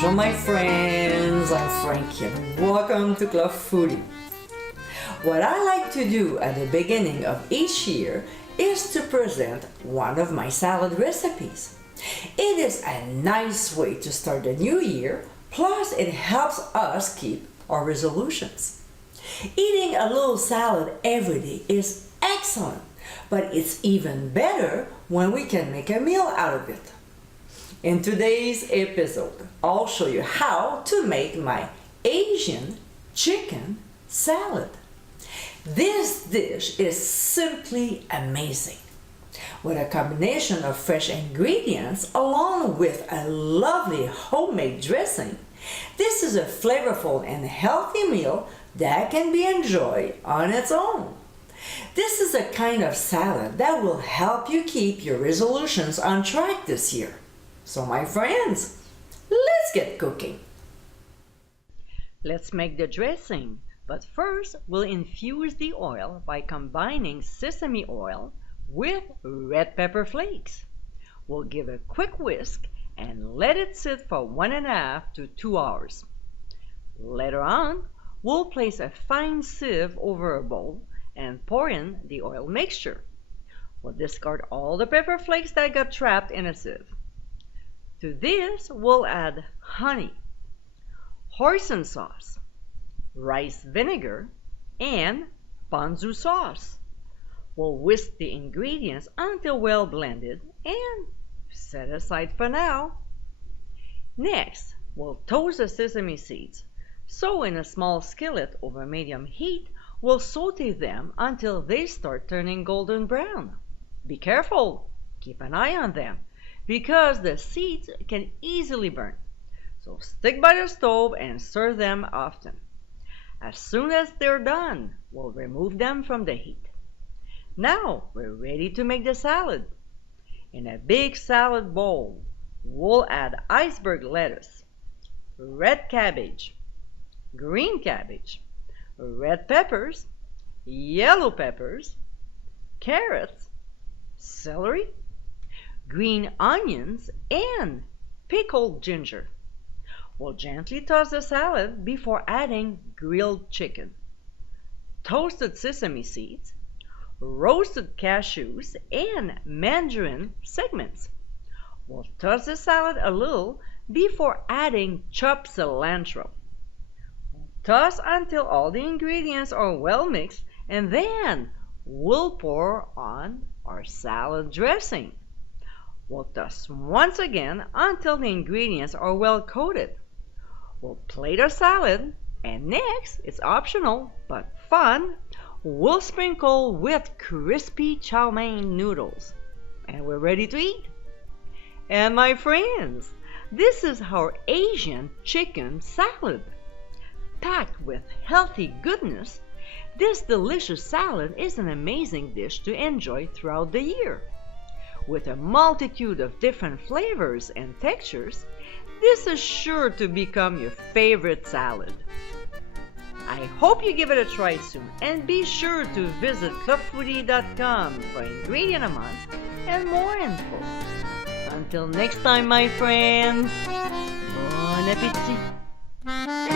Bonjour my friends, I'm Frankie and welcome to Club Foodie. What I like to do at the beginning of each year is to present one of my salad recipes. It is a nice way to start the new year, plus it helps us keep our resolutions. Eating a little salad every day is excellent, but it's even better when we can make a meal out of it. In today's episode, I'll show you how to make my Asian chicken salad. This dish is simply amazing. With a combination of fresh ingredients along with a lovely homemade dressing, this is a flavorful and healthy meal that can be enjoyed on its own. This is a kind of salad that will help you keep your resolutions on track this year. So my friends, let's get cooking. Let's make the dressing, but first we'll infuse the oil by combining sesame oil with red pepper flakes. We'll give a quick whisk and let it sit for 1.5 to 2 hours. Later on, we'll place a fine sieve over a bowl and pour in the oil mixture. We'll discard all the pepper flakes that got trapped in a sieve. To this, we'll add honey, hoisin sauce, rice vinegar, and ponzu sauce. We'll whisk the ingredients until well blended and set aside for now. Next, we'll toast the sesame seeds. So in a small skillet over medium heat, we'll saute them until they start turning golden brown. Be careful, keep an eye on them, because the seeds can easily burn. So stick by the stove and stir them often. As soon as they're done, we'll remove them from the heat. Now we're ready to make the salad. In a big salad bowl, we'll add iceberg lettuce, red cabbage, green cabbage, red peppers, yellow peppers, carrots, celery, green onions, and pickled ginger. We'll gently toss the salad before adding grilled chicken, toasted sesame seeds, roasted cashews, and mandarin segments. We'll toss the salad a little before adding chopped cilantro. Toss until all the ingredients are well mixed, and then we'll pour on our salad dressing. We'll toss once again until the ingredients are well coated. We'll plate our salad, and next, it's optional but fun, we'll sprinkle with crispy chow mein noodles. And we're ready to eat. And my friends, this is our Asian chicken salad. Packed with healthy goodness, this delicious salad is an amazing dish to enjoy throughout the year. With a multitude of different flavors and textures, this is sure to become your favorite salad. I hope you give it a try soon, and be sure to visit clubfoodie.com for ingredient amounts and more info. Until next time, my friends, bon appétit!